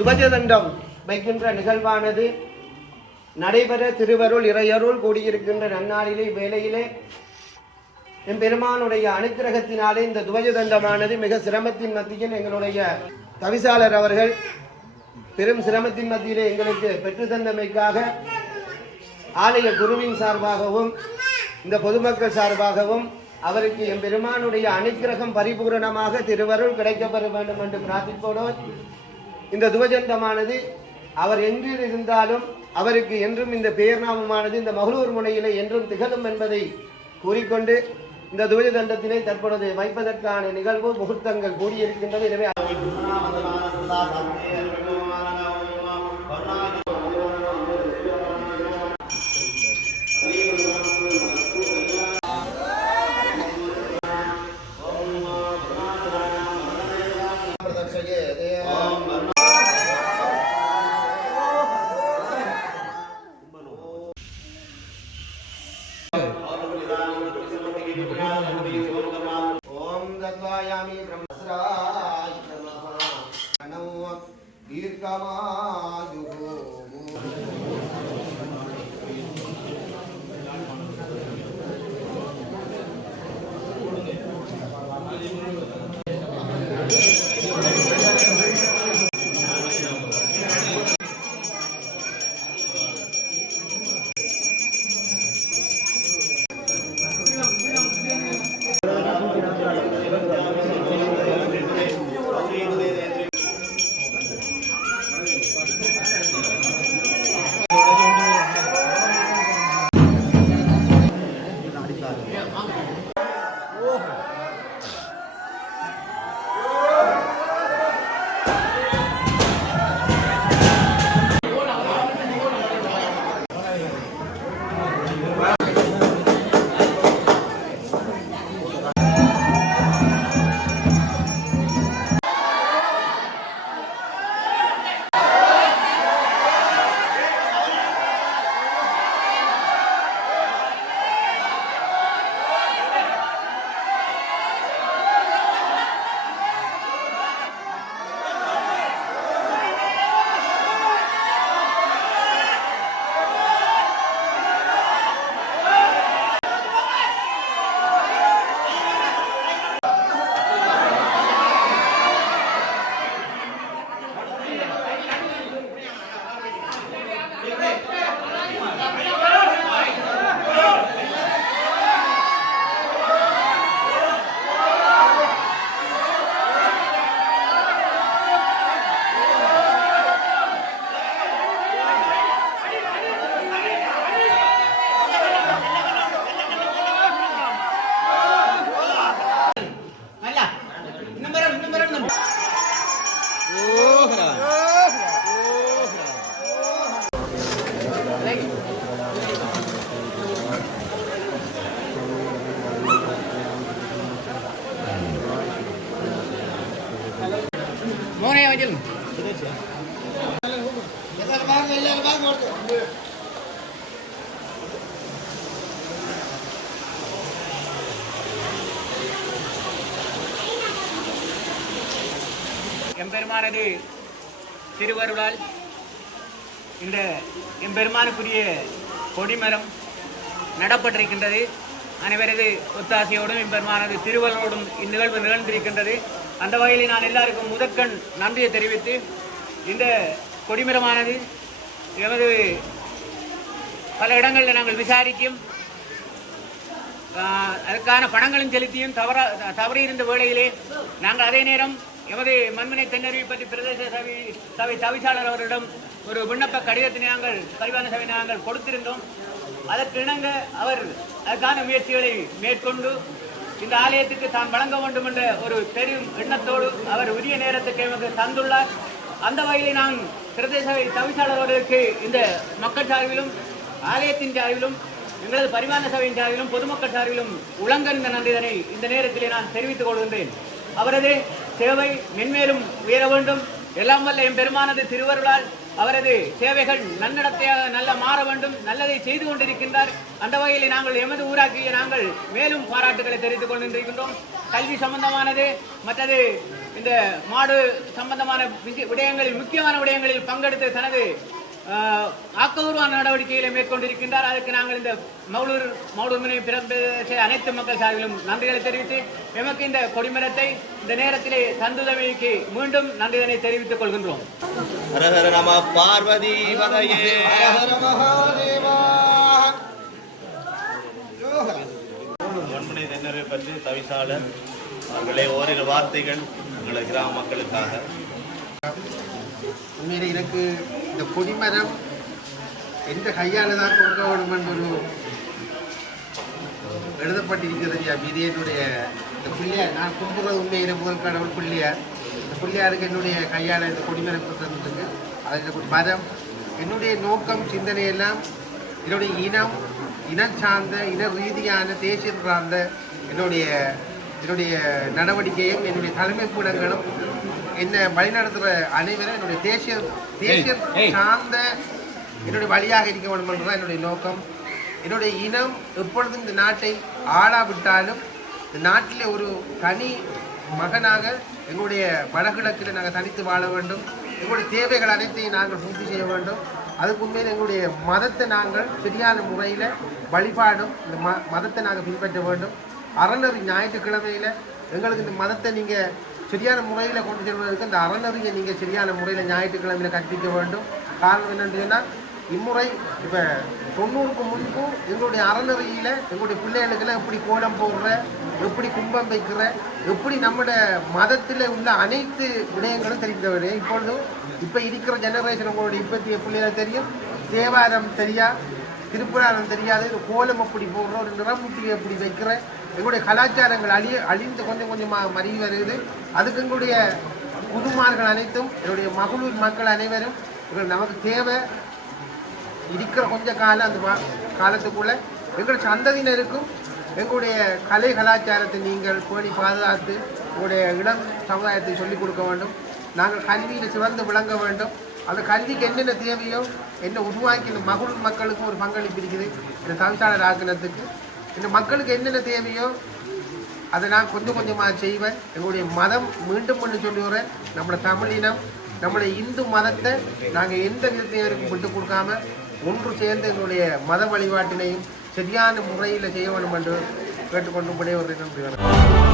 துவஜதண்டம் வைக்கின்ற நிகழ்வானது நடைபெற திருவருள் இறையருள் கூடியிருக்கின்ற நன்னாளிலே வேளையிலே எம்பெருமானுடைய அனுக்கிரகத்தினாலே இந்த துவஜதண்டமானது மிக சிரமத்தின் மத்தியில் எங்களுடைய தவிசாளர் அவர்கள் பெரும் சிரமத்தின் மத்தியிலே எங்களுக்கு பெற்றுத்தந்தமைக்காக ஆலய குருவின் சார்பாகவும் இந்த பொதுமக்கள் சார்பாகவும் அவருக்கு எம்பெருமானுடைய அனுக்கிரகம் பரிபூரணமாக திருவருள் கிடைக்கப்பெற வேண்டும் என்று பிரார்த்திப்போடு இந்த துவஜந்தமானது அவர் என்று இருந்தாலும் அவருக்கு என்றும் இந்த பெயர்நாமமானது இந்த மகளூர் முனையிலே என்றும் திகழும் என்பதை கூறிக்கொண்டு இந்த துவஜதண்டத்தினை தற்பொழுது வைப்பதற்கான நிகழ்வு முகூர்த்தங்கள் கூடியிருக்கின்றது. எனவே ஓம் தத்வாயாமி பிரம்மஸ்ராய நமஹ நமோ தீர்க்கமாயுகோ मोने वजन ಎಲ್ಲರ ಭಾಗ ಮಾಡ್ತೀವಿ எம்பெருமானது திருவருளால் இந்த எம்பெருமானுக்குரிய கொடிமரம் நடப்பட்டிருக்கின்றது. அனைவரது ஒத்தாசையோடும் எம்பெருமானது திருவருளோடும் இந்நிகழ்வு நிகழ்ந்திருக்கின்றது. அந்த வகையில் நான் எல்லாருக்கும் முதற்கண் நன்றியை தெரிவித்து இந்த கொடிமரமானது எமது பல இடங்களில் நாங்கள் விசாரிக்கும் அதற்கான பணங்களும் செலுத்தியும் தவறியிருந்த வேளையிலே நாங்கள் அதே நேரம் எமது மண்மனை தென்னறிவை பற்றி பிரதேச சபை தவிசாளர் அவரிடம் ஒரு விண்ணப்ப கடிதத்தினை நாங்கள் பரிவான சபை நாங்கள் கொடுத்திருந்தோம். அதற்கு இணங்க அவர் அதற்கான முயற்சிகளை மேற்கொண்டு இந்த ஆலயத்துக்கு தான் வழங்க வேண்டும் என்ற ஒரு பெரும் எண்ணத்தோடு அவர் உரிய நேரத்துக்கு எமக்கு தந்துள்ளார். அந்த வகையில் நான் பிரதேச சபை தவிசாளர்களுக்கு இந்த மக்கள் சார்பிலும் ஆலயத்தின் சார்பிலும் எங்களது பரிமாண சபையின் சார்பிலும் பொதுமக்கள் சார்பிலும் உலங்கறிந்த நன்றிதனை இந்த நேரத்திலே நான் தெரிவித்துக் கொள்கின்றேன். அவரது சேவை மென்மேலும் உயர வேண்டும். எல்லாம் வல்ல எம்பெருமானது திருவருளால் அவரது சேவைகள் நன்னடத்தையாக நல்ல மாற வேண்டும், நல்லதை செய்து கொண்டிருக்கின்றார். அந்த வகையில் நாங்கள் எமது ஊராட்சியை நாங்கள் மேலும் பாராட்டுகளை தெரிவித்துக் கொண்டிருக்கின்றோம். கல்வி சம்பந்தமானது மற்றது இந்த மாடு சம்பந்தமான விடயங்களில் முக்கியமான விடயங்களில் பங்கெடுத்து தனது ஆக்கபூர்வமான நடவடிக்கைகளை மேற்கொண்டிருக்கின்றார். அதற்கு நாங்கள் இந்த மவுலூர் முனை பிரதேச அனைத்து மக்கள் சார்பிலும் நன்றிகளை தெரிவித்து எமக்கு இந்த கொடிமரத்தை இந்த நேரத்திலே தந்துதவிக்கு மீண்டும் நன்றிதனை தெரிவித்துக் கொள்கின்றோம். ஹரஹர நம பார்வதி வதையே மண்முனை தென்னரை பற்றி தவிசாளர் அவர்களே ஓரிரு வார்த்தைகள் உங்களை கிராம மக்களுக்காக. உண்மையிலே எனக்கு இந்த கொடிமரம் எந்த கையால் தான் கொடுக்க வேண்டும் என்று ஒரு எழுதப்பட்டிருக்கிறது. இது என்னுடைய இந்த பிள்ளையார், நான் கும்புறது உண்மையில முதல் கடவுள் பிள்ளையார். இந்த பிள்ளையாருக்கு என்னுடைய கையால் இந்த கொடிமரம் கொடுத்ததுக்கு அது மரம் என்னுடைய நோக்கம் சிந்தனையெல்லாம் என்னுடைய இனம் சார்ந்த இன ரீதியான தேசிய சார்ந்த என்னுடைய நடவடிக்கையும் என்னுடைய தலைமை கூடங்களும் என்ன வழிநடத்துகிற அனைவரும் என்னுடைய தேசிய சார்ந்த என்னுடைய வழியாக இருக்க வேண்டும் என்றுதான் என்னுடைய நோக்கம். என்னுடைய இனம் எப்பொழுதும் இந்த நாட்டை ஆளாவிட்டாலும் இந்த நாட்டிலே ஒரு தனி மகனாக எங்களுடைய வடகிழக்கில் நாங்கள் தனித்து வாழ வேண்டும். எங்களுடைய தேவைகள் அனைத்தையும் நாங்கள் பூர்த்தி செய்ய வேண்டும். அதுக்கு உண்மையில் எங்களுடைய மதத்தை நாங்கள் சரியான முறையில் வழிபாடும் இந்த மதத்தை நாங்கள் பின்பற்ற வேண்டும். அறநெறி ஞாயிற்றுக்கிழமையில் எங்களுக்கு இந்த மதத்தை நீங்கள் சரியான முறையில் கொண்டு செல்வதற்கு இந்த அறநெறியை நீங்கள் சரியான முறையில் ஞாயிற்றுக்கிழமையில் கற்பிக்க வேண்டும். காரணம் என்னென்னு சொன்னால் இம்முறை இப்போ 90க்கு முன்பும் எங்களுடைய அறநெறியில் எங்களுடைய பிள்ளைகளுக்கெல்லாம் எப்படி கோலம் போடுற, எப்படி கும்பம் வைக்கிற, எப்படி நம்முடைய மதத்தில் உள்ள அனைத்து விடயங்களும் தெரிந்தவர். இப்பொழுதும் இப்போ இருக்கிற ஜெனரேஷன் உங்களுடைய இப்பத்திய பிள்ளைகள் தெரியும், தேவாரம் தெரியா, திருப்புராணம் தெரியாது, கோலம் எப்படி போடுற, ஒரு நிறமுட்டியை எப்படி வைக்கிற, எங்களுடைய கலாச்சாரங்கள் அழிந்து கொஞ்சம் கொஞ்சமாக மறி வருகிறது. அதுக்கு எங்களுடைய புதுமார்கள் அனைத்தும் என்னுடைய மகளூர் மக்கள் அனைவரும் நமக்கு தேவை. இருக்கிற கொஞ்ச காலம் அந்த காலத்துக்குள்ள எங்களுடைய சந்ததியினருக்கும் எங்களுடைய கலை கலாச்சாரத்தை நீங்கள் பேணி பாதுகாத்து உங்களுடைய இளம் சமுதாயத்தை சொல்லிக் கொடுக்க வேண்டும். நாங்கள் கல்வியில் சிறந்து விளங்க வேண்டும். அந்த கல்விக்கு என்னென்ன தேவையோ என்ன உருவாக்கி இந்த மகளூர் மக்களுக்கும் ஒரு பங்களிப்பு இருக்குது. இந்த தவிசாளர் ஆக்கினத்துக்கு இந்த மக்களுக்கு என்னென்ன தேவையோ அதை நான் கொஞ்சம் கொஞ்சமாக செய்வேன். எங்களுடைய மதம் மீண்டும் ஒன்று சொல்லுகிறேன், நம்மளோட தமிழினம் நம்முடைய இந்து மதத்தை நாங்கள் எந்த விதத்தையும் விட்டு கொடுக்காம ஒன்று சேர்ந்து எங்களுடைய மத வழிபாட்டினையும் சரியான முறையில் செய்ய வேண்டும் என்று கேட்டுக்கொண்டு விடைபெறுகிறேன்.